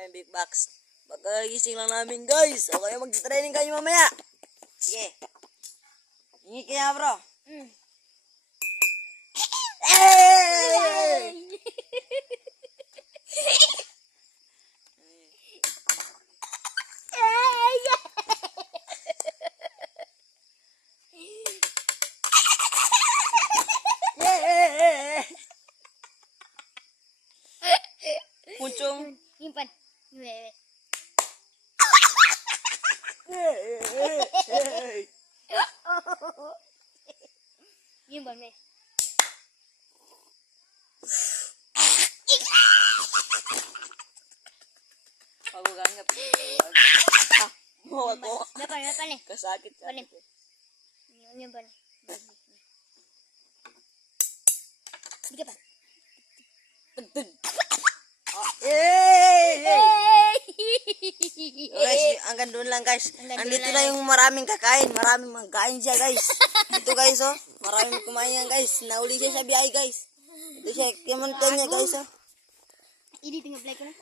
namin big box. Pagkagising lang namin guys. O kayo mag-training kayo mamaya. Sige. Hingi kaya bro. Hey! Puncong. Simpan. Simpan, me. Pagugangap. Mo ako. Dapan eh. Kasakit ka. Palim. Simpan. Hindi pa. Guys, hanggang doon lang guys. Hanggang Andito doon na lang. yung maraming kakain. Maraming magkain siya guys. Ito guys oh. Maraming kumain yan guys. Nauli siya sa biyahe guys. Ito siya. Kimunta niya guys oh. Ini tinggal play ko na.